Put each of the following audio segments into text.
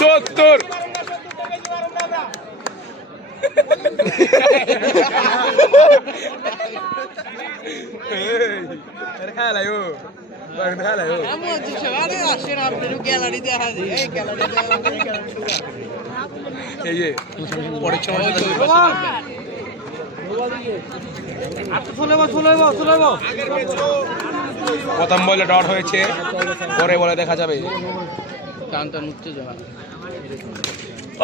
70 খেলায়ও খেলায়ও এই যে প্রথম বলে ডট হয়েছে, পরে বলে দেখা যাবে।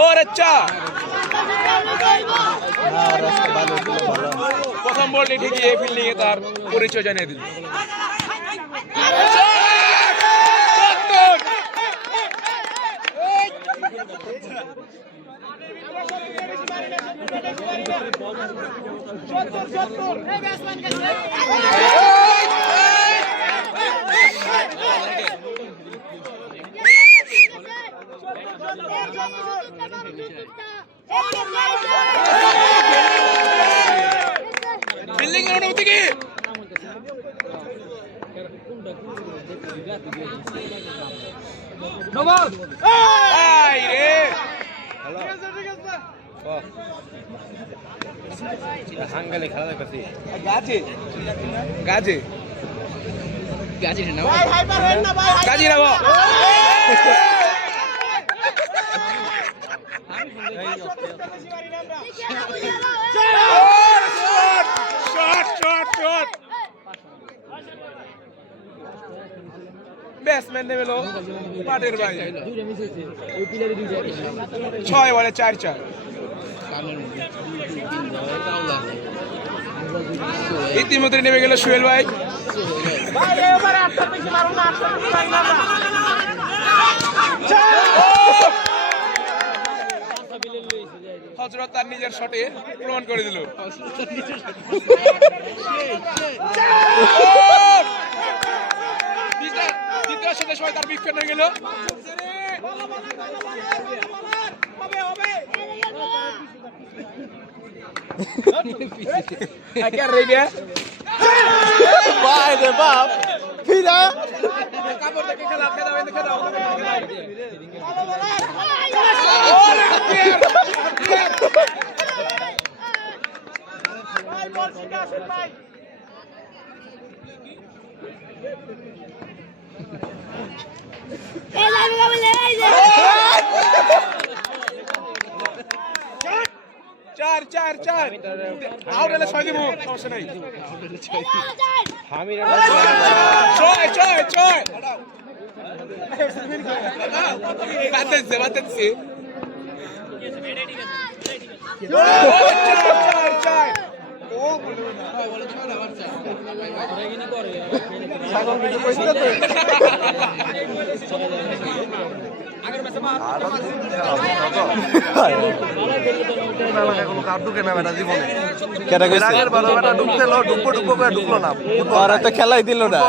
ওরে চা প্রথম বলটি ঠিকই এই ফিল্ডিং এ তার পরিচয় জানিয়ে দিল। ফিল্ডিং এর অনুমতি কি? হাঙ্গালে খেলা দেখছি গাজে গাজে গাজে না গাজে না ব্যাটসম্যান নেমে এলো পাটের ভাই 6 বলে 4-4। ইতিমধ্যে নেমে গেল সোহেল ভাই। হযরত তার নিজের শটে প্রমাণ করে দিল। দ্বিতীয় সাথে সবাই তার উইকেট হয়ে গেল। চার আউট হলে 6 দিব, সমস্যা নাই। ছয় বাতেছে খেলাই দিল না।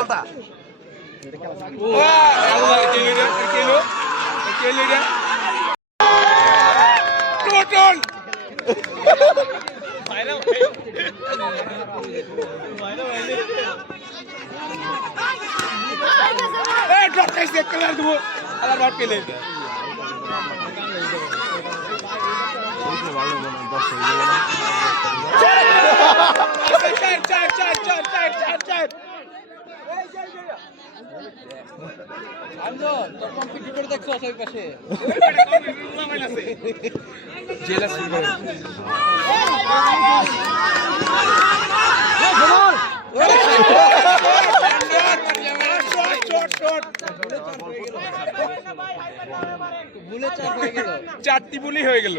চারটি বুলি হয়ে গেল।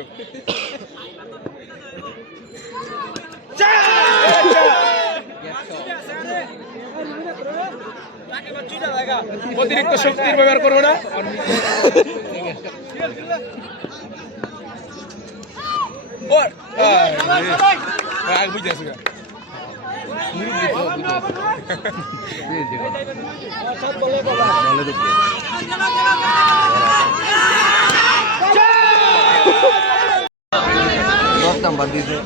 অতিরিক্ত শক্তির ব্যবহার করবো না। বুঝতে আসি নাম্বার দিয়েছে।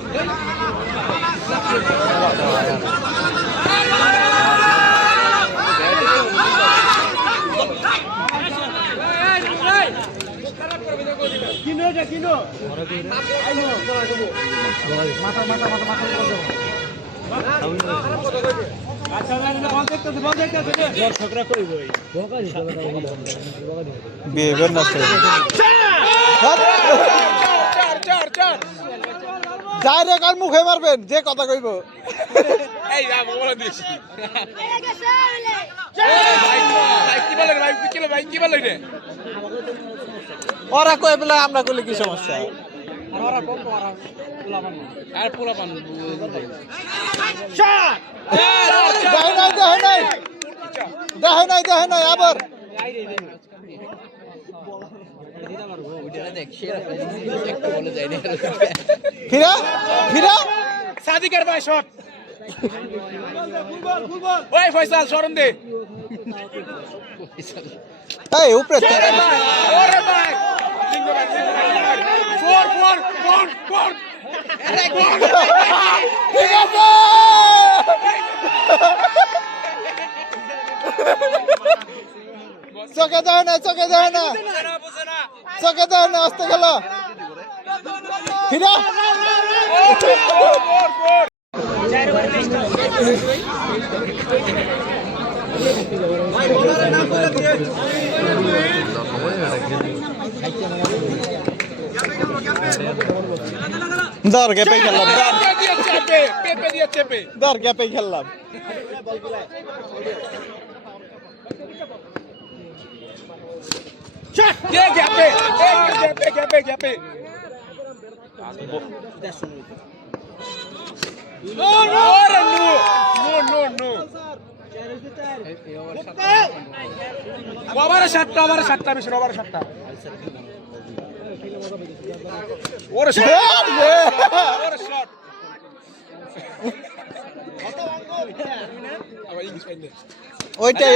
বিহেভিয়ার নষ্ট ডাইরেক্ট আর মুখে মারবেন যে কথা কইব এই বলে দিয়েছি ভাই কি বলে রে ওরা কই বলে আমরা কইলে কি সমস্যা আর পোলা পান দেখে নাই আবার ফিরা ফিরা সাদিকের ভাই শট ওই ফয়সাল শরণ দে এই উপরে ওরে ভাই ফোর ঠিক আছে চোখে দেয় না আসতে গেল ফিরা দর গ্যাপে খেললাম দর গ্যাপে খেললাম গ্যাপে ওভারে 7টা মিশন ওভারে 7টা ওরে শট ওইটাই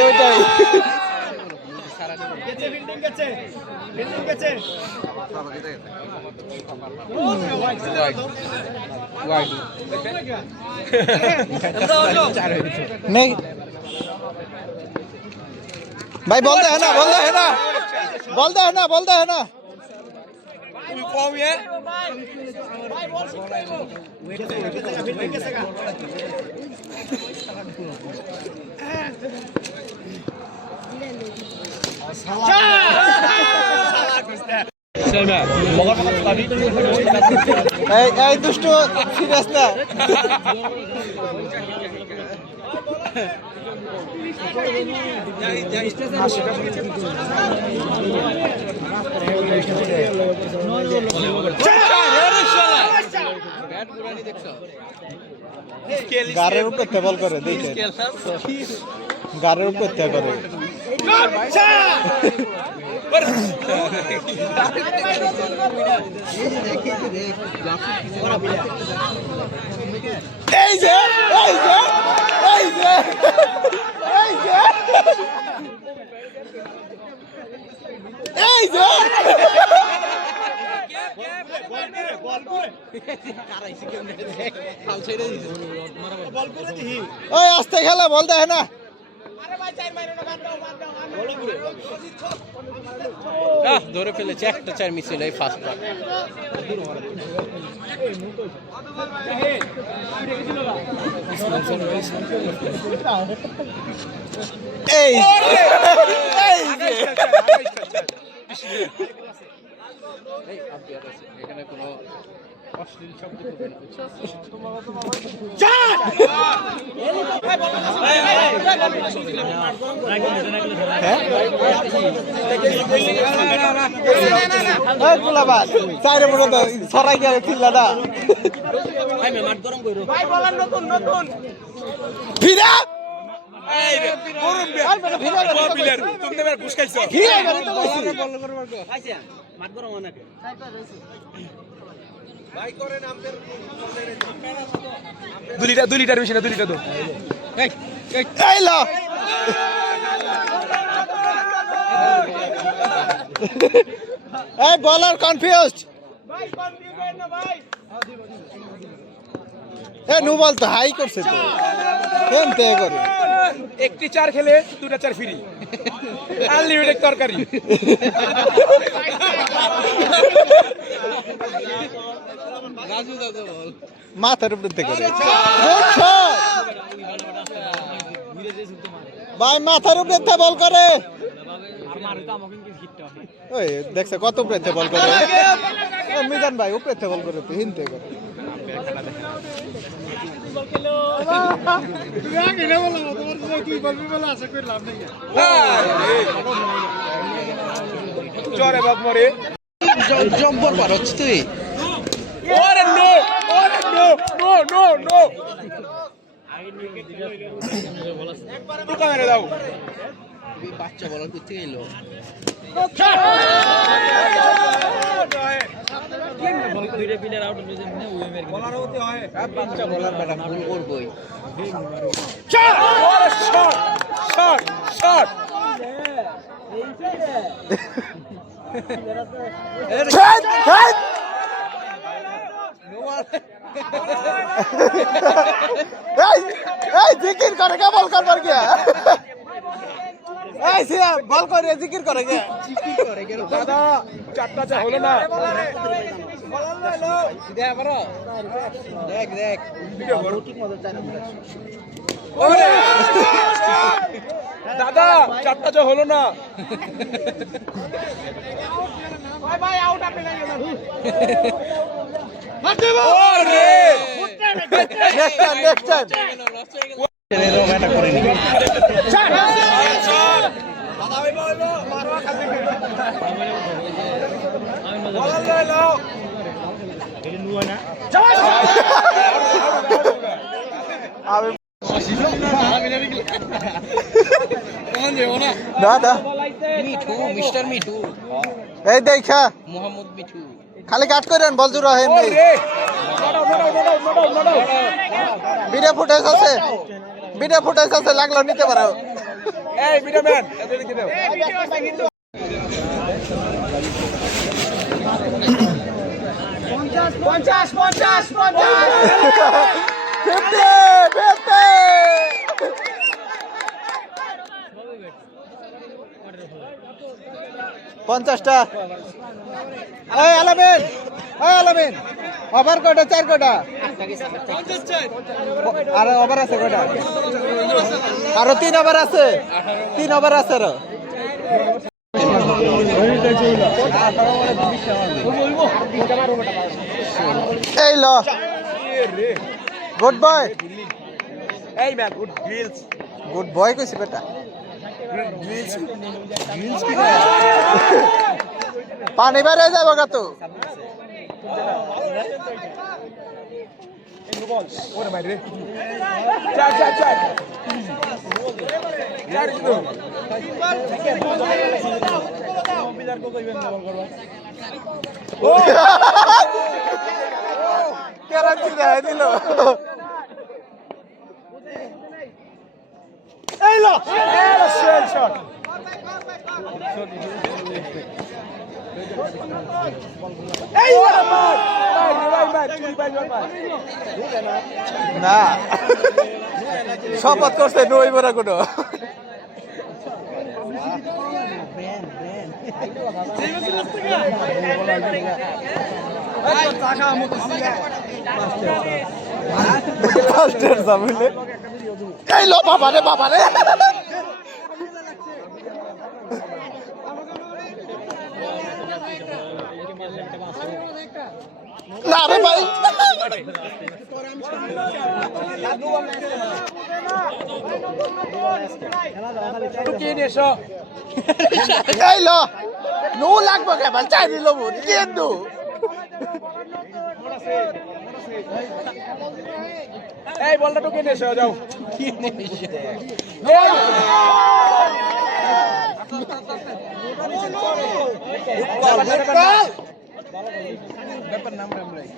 नहीं भाई बोलते हैं ना कौन है এই দুষ্ট সিরিয়াস না গারের উপরে টেবল করে দেখে গারের উপরে টেবল করে এই যে ওই আস্তে খেলা বলতে হয় না ধরে ফেলেছে একটা 4 মিস হলো এই ফার্স্ট বার এই এখানে কোনো অশ্লীল শব্দ করবে না সরাই গেলে ছিল না ফিরা দুই লিটার মিশনে 2 লিটার তো এই বলার কনফিউজড এ নু বল তো হাই করছে তো কেন তে করে একটি 4 খেলে 2টা 4 ফ্রি আনলিমিটেড তরকারি রাজু দাদা বল মাথার উপর থেকে করে ভাই মাথার উপর থেকে বল করে ওই দেখছে কত উপরে থেকে বল করে মিজান ভাই উপরে থেকে বল করে তো হিনতে করে চরে বাপ মরে জম্পর পার হচ্ছে তুই ওরে নো তুই কামেরে দাও বাচ্চা বলার করতে গেল বাচ্চা বলার বেটা ভুল করবই শট এই জিকির করে কে বল করবার গিয়া এই সিয়া বল করে জিকির করে কে দাদা 4টা যা হলো না দেখ দেখ ওরে দাদা 4টা যা হলো না ওরে নেক্সট টাইম ছেলেরাও ব্যাটা করে নি না না মিঠু মিস্টার মিঠু এই দেখা মোহাম্মদ মিঠু খালি কাট করেন বল জুরা হেন নেই ভিডিও ফুটেজ আছে লাগলো নিতে পারো এই ভিডিও ম্যান এদিকে দাও পঞ্চাশ 50টা আলামিন ওভার কটা 4 কটা আর ওভার আছে কটা আরো 3 ওভার আছে 3 ওভার আছে আরো এই ল গুড বয় এই man good Grylls good boy কইছি বেটা পানি বেড়ে যাবো গা তো ওরে ভাই রে চার কেরাচি দেয় দিল এই লো শেল শট এই না শপথ করছে নইব না কোনো এই লো বাবা রে না রে ভাই এই লো নু লাগবো কে বল চাই দিল মু কেন্দু এই বলটা ঢুকে নিয়ে এসো যাও কি নিস ব্যাপার নাম রামলাই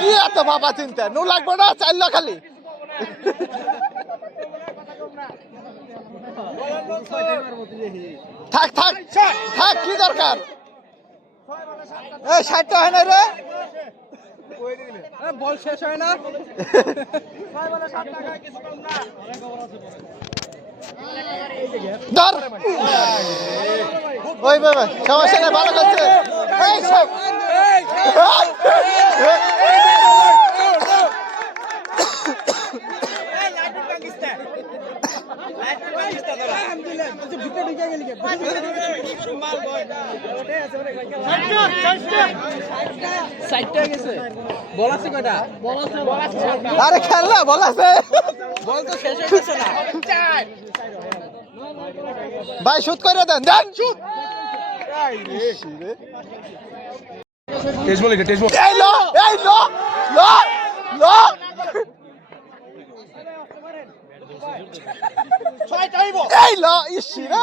কি এত বাবা চিন্তা নু লাগবো না চাইল খালি থাক কি দরকার এই 60টা হয় না রে বল শেষ হয় না ধর ওই বাবা সমস্যা নেই ভালো করছে এই সব বল আছে কয়টা আরে খেল না বল আছে বল তো শেষ হয়ে গেছে না ভাই শুট করে দেন দেন শুট টেস্ট বল এটা টেস্ট বল এই লো লো এই লো ইশিরা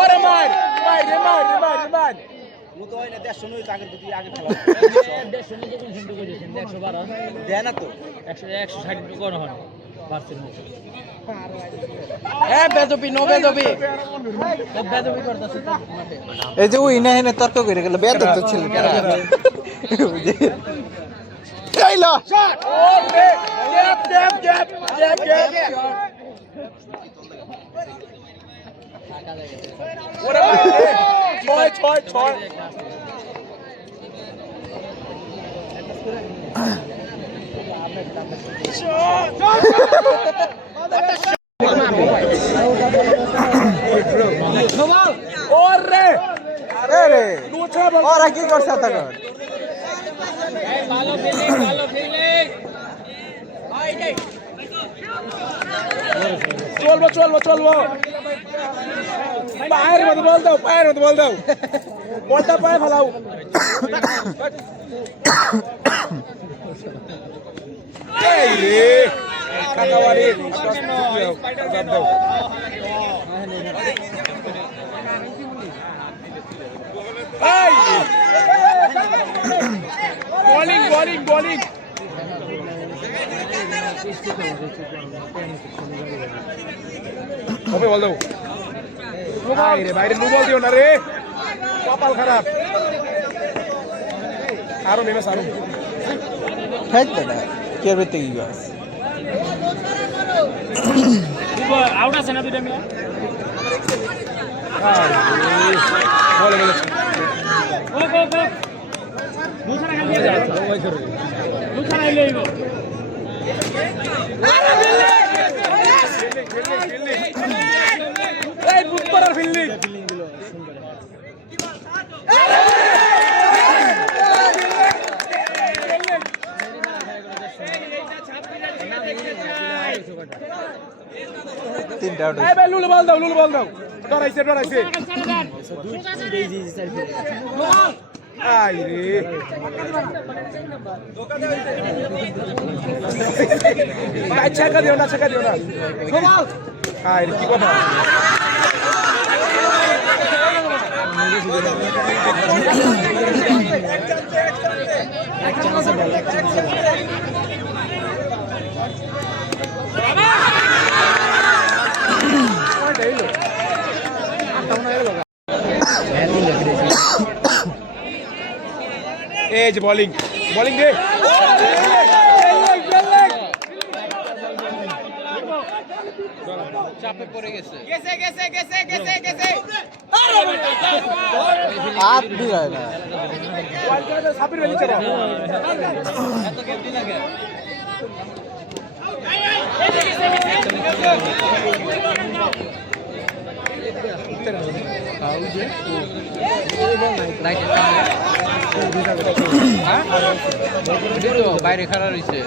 ওরে মার মার রে মার রে মার রে মার ও তো হয় না 150 নয় আগে দিতে আগে ফেলা 150 নয় যখন শুনতে করেছেন 112 দেয় না তো 160 কোন হয় পার্সেন্ট মতো বেদবি নো বেদবি বেদবি করতেছে মাঠে এই যে ওই না হেনে তর্ক করে গেল বেদ তো ছিল এই লো ওরে gap gap gap gap gap ওরে মার ছয় ছয় ওরে আরে ওরা কি করছে তখন ভালো ফিলিং চলবো পায়ের মতো বল দাও বলটা পায়ে ফেলাও এই রে কাকাবাড়ি দাও বোলিং ওকে বল দাও বাইরে নু বল দিও না রে কপাল খারাপ আরো নেমে সারো খাইতে না কে বেতে কি গাছ আউট আছে না দুইটা মিয়া বলে ও মুছানা খালি দিয়ে দাও মুছানা লইব এই বুকপাড়ার ফিল্ডিং তিনটা আউট এই ভাই লুলু বল দাও ডরাইছে আই রে ছাকা দিও না আই রে কি কথা এই যে বোলিং দে চাপে পড়ে গেছে হাত দিয়ে না সাবির বেলি চলো এত গেম দি লাগে বাইরে খাড়া রয়েছে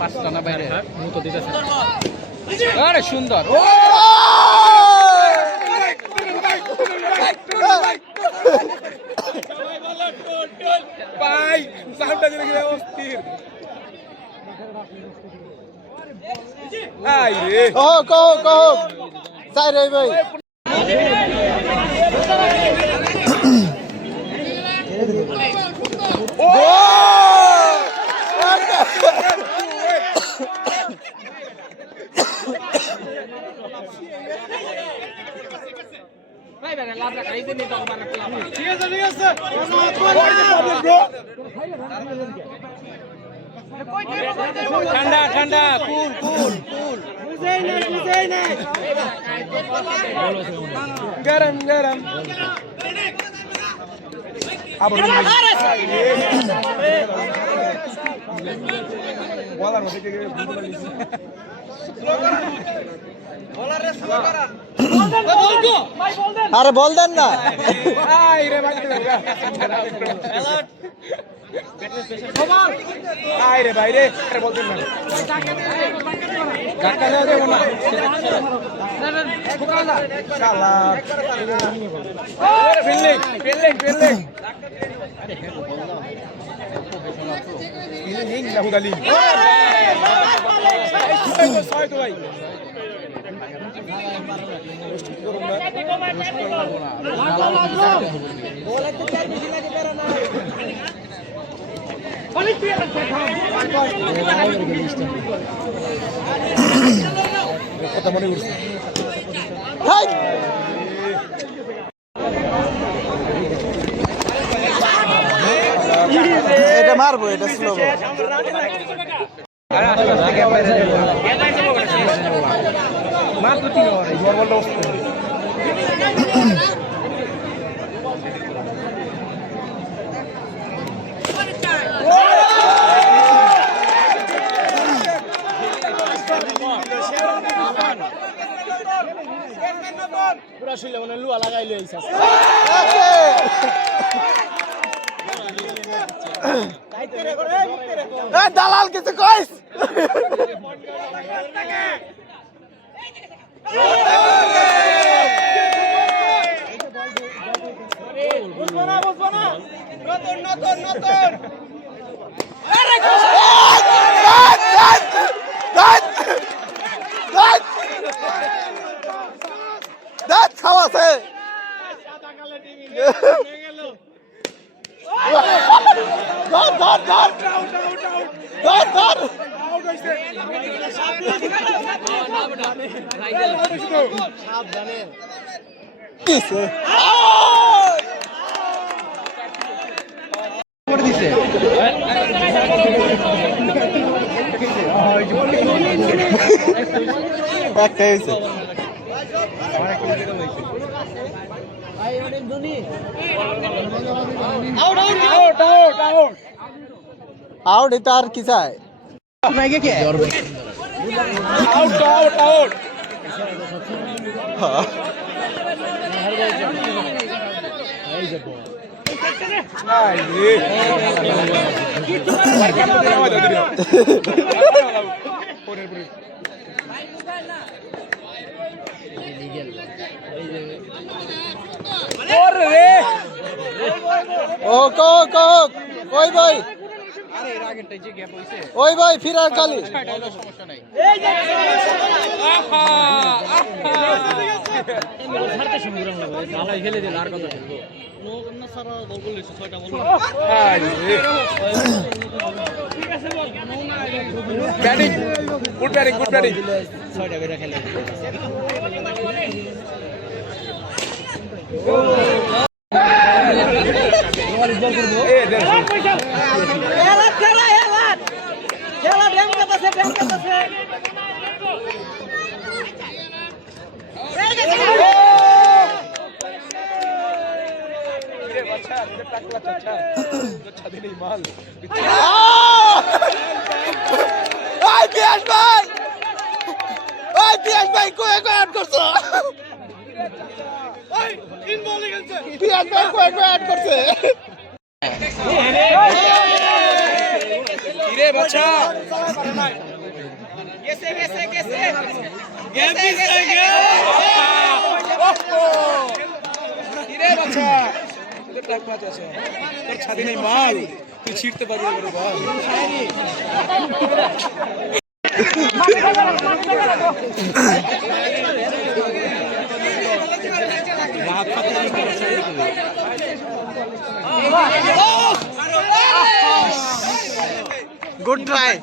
পাঁচটা না বাইরে আরে সুন্দর ভাই সাউন্ডটা জেনে গেলে অস্থির আই রে কো চাই রে ভাই ঠান্ডা ঠান্ডা কুল কুল কুল গরম গরম আবার বলার মধ্যে কি আরে বল দেন না আই রে ভাই আই রে ভাই রে আরে বলতেন না ধাক্কা দেওয়া যাবে না শালা ওরে fielding fielding fielding fielding Rahul Ali ছয় তো ভাই কথা মনে করছি এটা মারবো এটা স্লো পুরা শুইলে মানে লুয়া লাগাইলে দালাল কিছু কইস খাওয়াছে ধর ধর ধর ধর ধর কিসে করে দিছে একটা হইছে আউট এটা আর কি চাই আউট আউট আউট ও কক ওই ভাই ওই ভাই ফিরার কালি সমস্যা নাই batting good batting good batting ছয়টা করে খেলে ভাই কয়ে অ্যাড করছো অ্যাড করছে কিরে বাচ্চা কিরে বাচ্চা তোদের টাক মাছ আছে তোর ছাদে নেই মাল তুই ছিটতে পারবি না করে বল গুড ট্রাই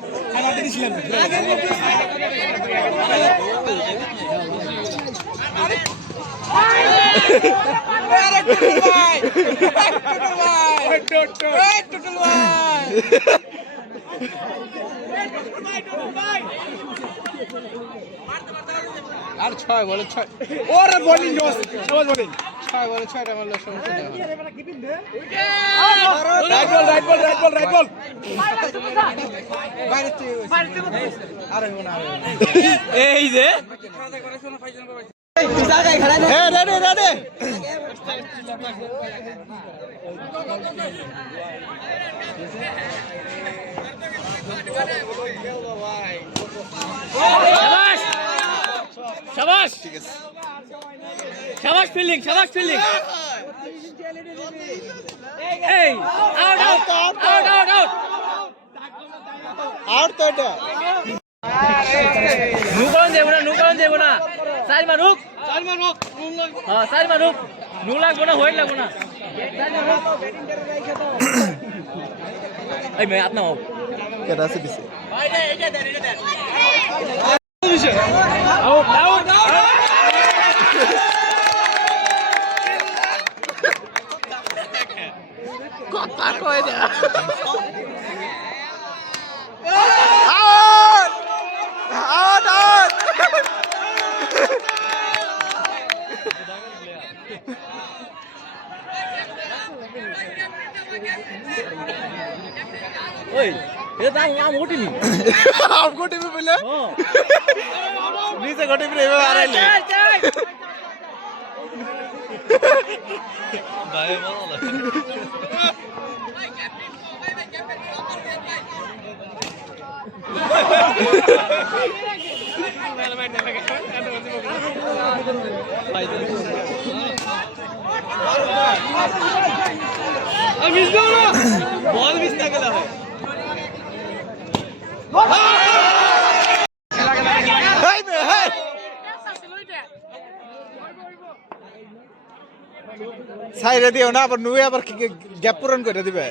আরে টুটুল ভাই টুটুল ভাই টুটুল ভাই আর 6 বলে 6 ওরে বোলিং দোস সবাই বোলিং 6 বলে 6টা মারলে সমস্যা নেই রাইট বল বাইরে আরে না এই যে হ্যাঁ রেডি শাবাশ শাবাশ ফিল্ডিং এই আউট আউট তো এটা নুকান যাবো না চার মানুষ হ্যাঁ চার মানুষ নু লাগবো না হোয়াইট লাগবো না এই মেয়ে আপনার কেটা আছে পিছে কথা কয় না আউট ওই এটা তো আম ওঠেনি আমগো টিমে বলে নিচে গটি প্রেমে আড়াইলে ভাই ভালো বল মিস না গেল হয় হেই মে হেই সাইরে দিও না আবার নুয়ে আবার গ্যাপ পূরণ করে দিবে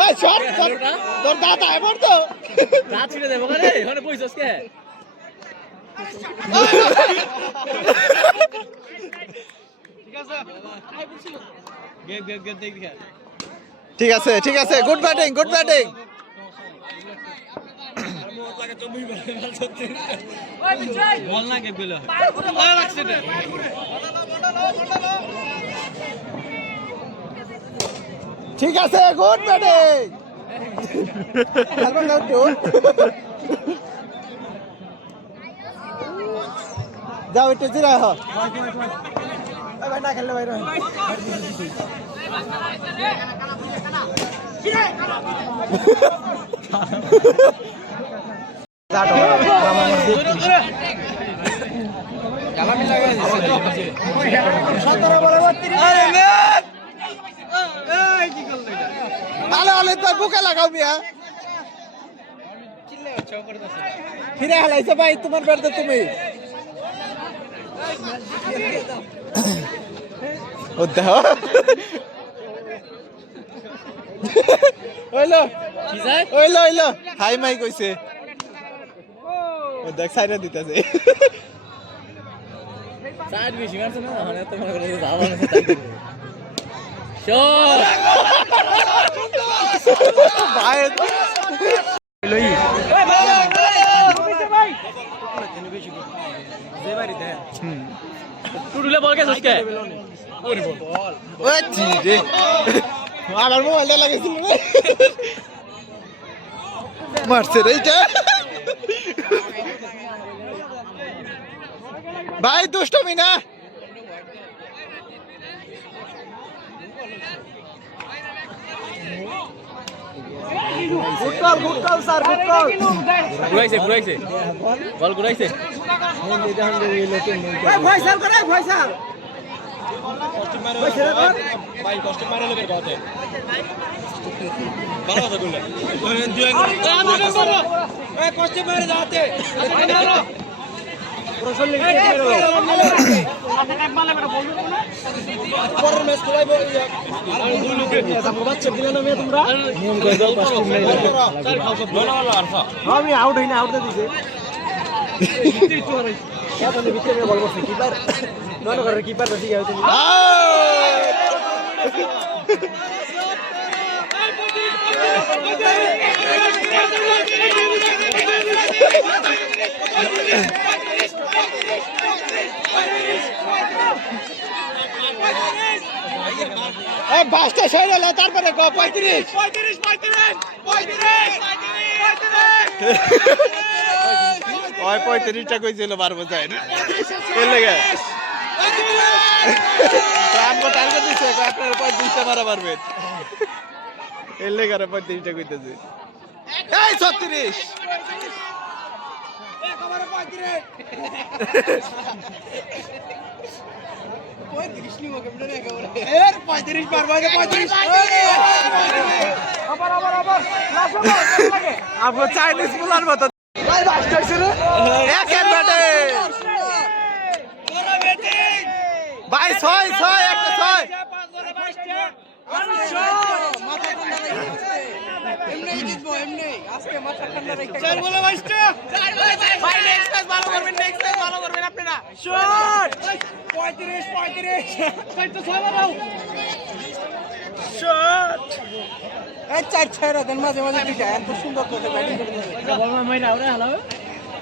ওই শট তোর দাঁত আয় পড় তো রাত ছিড়ে দেবো রে এখানে পয়সাস কে ঠিক আছে গুড ব্যাটিং বল না গেপ গেল ঠিক আছে গুড ব্যাটিং খেলবা দাও তো যাও একটু জিরা হ ভাই না খেললে বাইরে আলে তো বুকে লাগাও মিয়া ফিরে হালাইছে ভাই তোমার ব্যাট দে তুমি ও দাও ওইলো হাই মাই কইছে ও দেখ সাইডে দিতেছে সাইড বেশি মারছে না মানে তো মনে করে যাওয়া না তাই শট ভাই লই টুটুলে বল কে সসকে ওই রে আমার মোবাইলটা লাগাইছিল রে মারছে রে এটা ভাই দুষ্টমি না গুটকল স্যার গুটকল ঘুরাইছে বল ঘুরাইছে ফয়সাল করে ফয়সাল ভাই কষ্ট মারা লোকের কথা ভালো কথা বললে কষ্ট মারে যাতে আমি আউট হই না আউট দিছে ভিতরে বল করছে কিপার নন করে কিপার তো ঠিক আছে বাসটা সরে এলো তারপরে 35 35টা কইছিল পারবো যাই এর লাগে আমগো টার্গেট দিছে আপনারা 35টা মারা পারবেন এর লাগে আর 35টা কইতেছে এই 36 आपको चाइनीज बुलार मत भाई ছয় ছয় একটা ছয়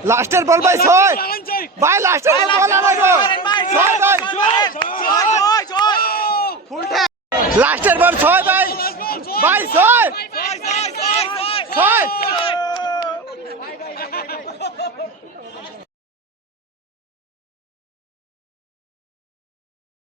লাস্টের বল ভাই ছয় ভাই লাস্টের বল ছয় ভাই ফুল লাস্টের বল ছয় ভাই ভাই ছয়